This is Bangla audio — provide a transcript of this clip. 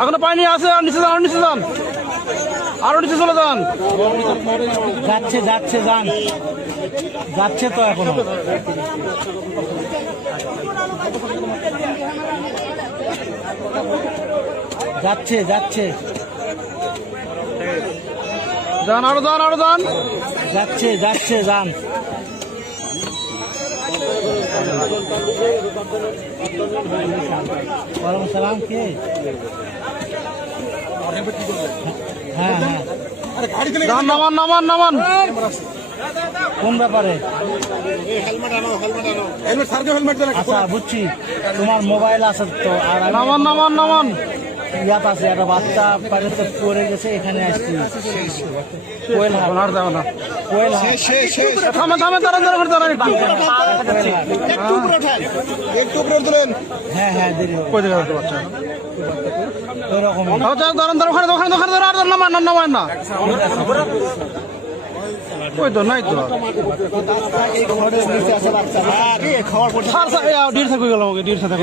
এখনও পানি আছে আর নিচে যান নিচে যান। আরও নিচে চলে যান। যাচ্ছে যাচ্ছে, যান। যাচ্ছে তো এখনও। যাচ্ছে যাচ্ছে। যান আরও যান আরও যান। যাচ্ছে যাচ্ছে যান। সালাম কে? হ্যাঁ হ্যাঁ। নামান নামান নামান। কোন ব্যাপারে? আচ্ছা বুঝছি। তোমার মোবাইল আছে তো আর নামান নামান নামান। ইয়াত আছে একটা বাচ্চা বাড়িতে পড়ে গেছে এখানে আসছি কোয়েল হাট যাও না কোয়েল হাট থামে থামে দাঁড়ান দাঁড়ান দাঁড়ান কোয়েল হাট একটু উপরে তোলেন হ্যাঁ হ্যাঁ দেরি হবে কই জায়গা বাচ্চা আচ্ছা দাঁড়ান দাঁড়ান ওখানে ওখানে ওখানে দাঁড়ান আর নামান না নামান না ওই তো নাই তো স্যার স্যার ডির থাকবে গেলাম ডির সাথে